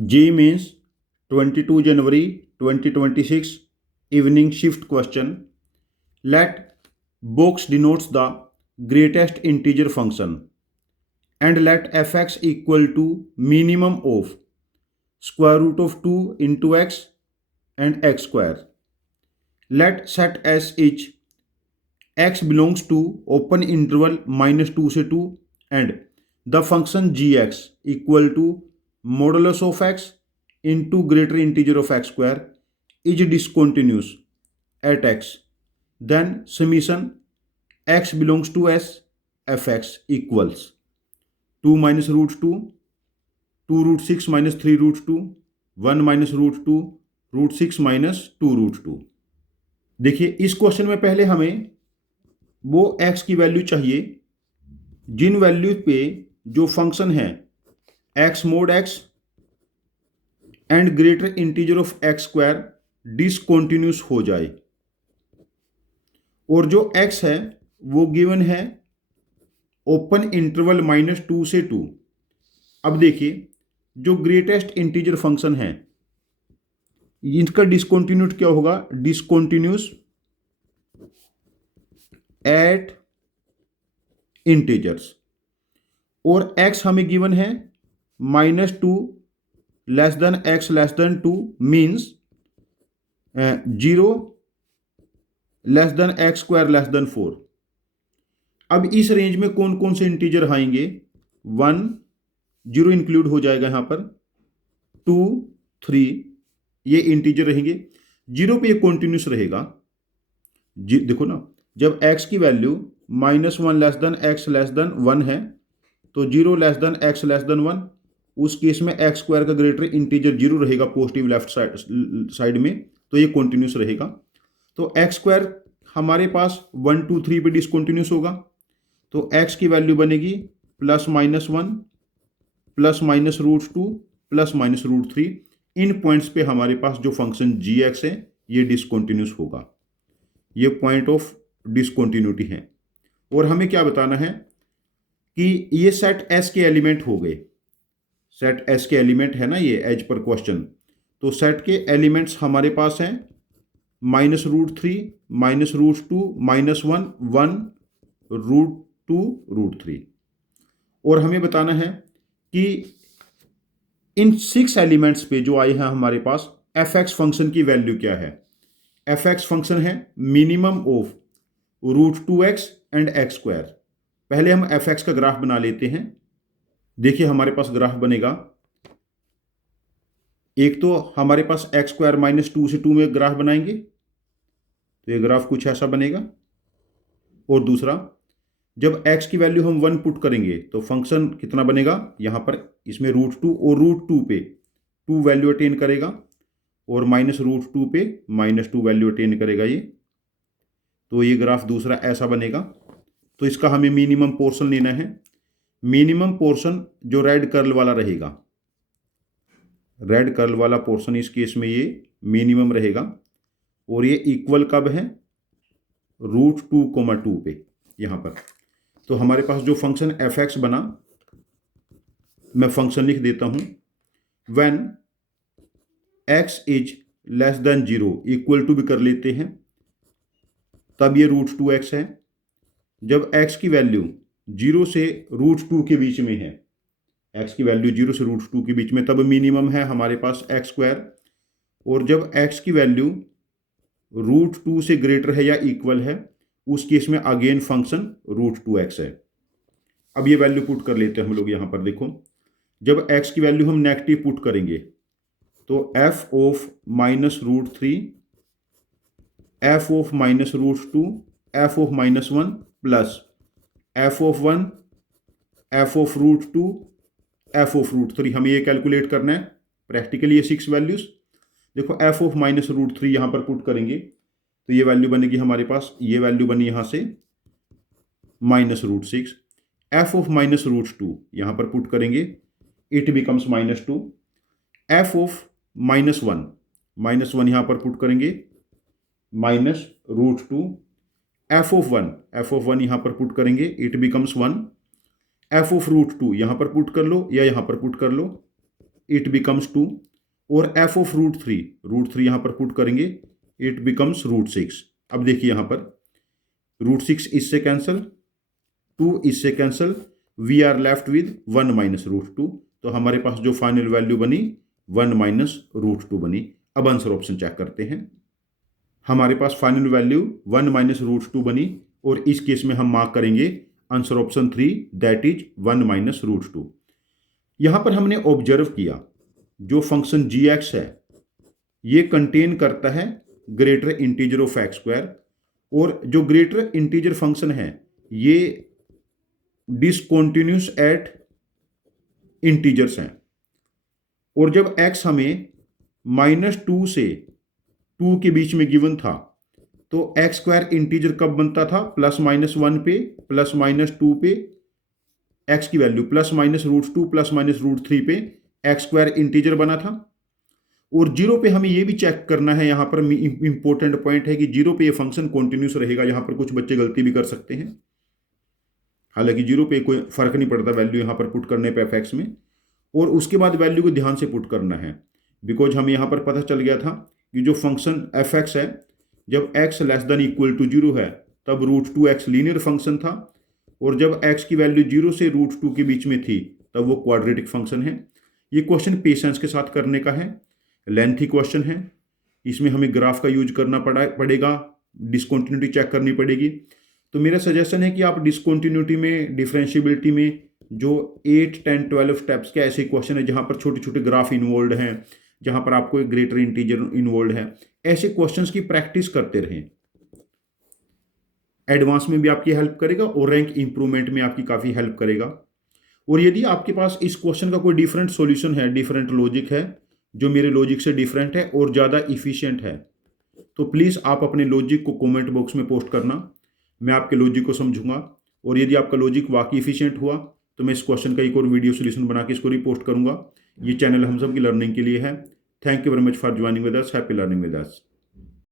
JEE Mains 22 January 2026 evening shift question. Let box denotes the greatest integer function and let fx equal to minimum of square root of 2 into x and x square. Let set s each x belongs to open interval -2 से 2 and the function gx equal to modulus of x into greater integer of x square is discontinuous at x. Then summation x belongs to s fx equals 2 minus root 2, 2 root 6 minus 3 root 2, 1 minus root 2, root 6 minus 2 root 2. देखिए इस question में पहले हमें वो x की value चाहिए जिन value पे जो फंक्शन है x mod x and greater integer of x square discontinuous हो जाए, और जो x है वो गिवन है ओपन इंटरवल -2 से 2. अब देखिए जो ग्रेटेस्ट इंटीजर फंक्शन है इनका डिसकॉन्टिन्यूट क्या होगा, डिसकॉन्टिन्यूस एट इंटीजर्स, और x हमें गिवन है -2 less than x less than 2 means 0 less than x square less than 4. अब इस रेंज में कौन कौन से इंटीजर आएंगे, 1 0 इंक्लूड हो जाएगा यहां पर, 2 3 ये इंटीजर रहेंगे. 0 पे ये कॉन्टिन्यूस रहेगा. देखो ना, जब x की value -1 less than x less than 1 है तो 0 less than x less than 1, उस केस में x स्क्वायर का ग्रेटर इंटीजर 0 रहेगा पॉजिटिव लेफ्ट साइड में, तो ये कॉन्टिन्यूस रहेगा. तो x स्क्वायर हमारे पास 1 2 3 पे डिसकॉन्टिन्यूस होगा, तो x की वैल्यू बनेगी +-1 +-√2 +-√3. इन पॉइंट्स पे हमारे पास जो फंक्शन gx है ये डिसकॉन्टिन्यूस होगा. ये पॉइंट ऑफ डिसकॉन्टिन्यूटी है. और हमें क्या बताना है कि ये सेट S के एलिमेंट हो गए. सेट S के एलिमेंट है ना ये एज पर क्वेश्चन, तो सेट के एलिमेंट्स हमारे पास हैं -√3 -√2 -1 1 √2 √3. और हमें बताना है कि इन 6 एलिमेंट्स पे जो आए हैं हमारे पास fx फंक्शन की वैल्यू क्या है. fx फंक्शन है minimum of √2x and x square. पहले हम fx का ग्राफ बना लेते हैं. देखिए हमारे पास ग्राफ बनेगा, एक तो हमारे पास x स्क्वायर -2 से 2 में ग्राफ बनाएंगे तो ये ग्राफ कुछ ऐसा बनेगा, और दूसरा जब x की वैल्यू हम 1 पुट करेंगे तो फंक्शन कितना बनेगा, यहां पर इसमें √2 और √2 पे 2 वैल्यू अटेन करेगा और -√2 पे -2 वैल्यू अटेन करेगा ये, तो ये ग्राफ दूसरा ऐसा बनेगा. तो इसका हमें मिनिमम पोर्शन लेना है. मिनिमम पोर्शन जो रेड कर्ल वाला रहेगा, रेड कर्ल वाला पोर्शन इस केस में ये मिनिमम रहेगा, और ये इक्वल कब है, √2, 2 पे यहां पर. तो हमारे पास जो फंक्शन fx बना, मैं फंक्शन लिख देता हूं, when x is less than 0 equal to भी कर लेते हैं, तब ये √2x है. जब x की वैल्यू 0 से √2 के बीच में है, x की वैल्यू 0 से √2 के बीच में, तब मिनिमम है हमारे पास x स्क्वायर. और जब x की वैल्यू √2 से ग्रेटर है या इक्वल है, उस केस में अगेन फंक्शन √2x है. अब ये वैल्यू पुट कर लेते हैं हम लोग. यहां पर देखो, जब x की वैल्यू हम नेगेटिव पुट करेंगे तो f of -√3 f of -√2 f of -1 plus f of 1 f of √2 f of √3. हमें ये कैलकुलेट करना है प्रैक्टिकली ये 6 वैल्यूज. देखो f ऑफ -√3 यहां पर पुट करेंगे तो ये वैल्यू बनेगी हमारे पास, ये वैल्यू बनी यहां से -√6. f ऑफ -√2 यहां पर पुट करेंगे, इट बिकम्स -2. f ऑफ -1 यहां पर पुट करेंगे -√2. f ऑफ 1 यहां पर पुट करेंगे, इट बिकम्स 1. f ऑफ √2 यहां पर पुट कर लो या यहां पर पुट कर लो, इट बिकम्स 2, और एफ ऑफ रूट थ्री यहाँ पर पुट करेंगे, इट बिकम्स √6। अब देखिए यहाँ पर √6 इससे कैंसिल, 2 इससे cancel, we are left with 1 minus √2। तो हमारे पास जो फाइनल वैल्यू बनी 1 माइनस √2 बनी। अब आंसर ऑप्शन चेक करते हैं। हमारे पास फाइनल वैल्यू 1 माइनस √2 बनी, और इस केस में हम मार्क करेंगे answer option 3, that is 1 minus √2। यहां पर हमने ऑब्जर्व किया जो फंक्शन g(x) है ये कंटेन करता है ग्रेटर इंटीजर ऑफ x², और जो ग्रेटर इंटीजर फंक्शन है ये डिसकॉन्टिन्यूस एट इंटीजर्स हैं। और जब x हमें -2 से 2 के बीच में गिवन था तो x² इंटीजर कब बनता था, +-1 पे, +-2 पे x की वैल्यू, +-√2 +-√3 पे x² इंटीजर बना था। और 0 पे हमें ये भी चेक करना है, यहाँ पर इंपॉर्टेंट पॉइंट है कि 0 पे ये फंक्शन कॉन्टिन्यूस रहेगा। यहाँ पर कुछ बच्चे गलती भी कर सकते हैं, हालांकि 0 पे कोई फर्क नहीं पड़ता वैल्यू यहाँ पर पुट करने पे fx में। और उसके बाद वैल्यू को ध्यान से पुट करना है, बिकॉज हमें यहाँ पर पता चल गया था कि जो फंक्शन fx है जब x < 0 है तब √2x लीनियर फंक्शन था, और जब x की वैल्यू 0 से √2 के बीच में थी तब वो क्वाड्रेटिक फंक्शन है। ये क्वेश्चन पेशेंस के साथ करने का है, लेंथी क्वेश्चन है, इसमें हमें ग्राफ का यूज करना पड़ेगा, डिसकॉन्टिन्यूटी चेक करनी पड़ेगी। तो मेरा सजेशन है कि आप डिसकॉन्टिन्यूटी में, डिफरेंशिएबिलिटी में जो 8, 10, 12 स्टेप्स के ऐसे क्वेश्चन है जहाँ पर छोटे छोटे ग्राफ इन्वॉल्व हैं, जहाँ पर आपको एक ग्रेटर इंटीजर इन्वॉल्व है, ऐसे क्वेश्चंस की प्रैक्टिस करते रहें। एडवांस में भी आपकी हेल्प करेगा और रैंक इंप्रूवमेंट में आपकी काफ़ी हेल्प करेगा। और यदि आपके पास इस क्वेश्चन का कोई डिफरेंट सॉल्यूशन है, डिफरेंट लॉजिक है जो मेरे लॉजिक से डिफरेंट है और ज़्यादा इफिशिएंट है, तो प्लीज़ आप अपने लॉजिक को कमेंट बॉक्स में पोस्ट करना, मैं आपके लॉजिक को समझूंगा। और यदि आपका लॉजिक वाकई इफिशिएंट हुआ तो मैं इस क्वेश्चन का एक और वीडियो सोल्यूशन बना के इसको रिपोस्ट करूंगा। ये चैनल हम सब की लर्निंग के लिए है। Thank you very much for joining with us. Happy learning with us.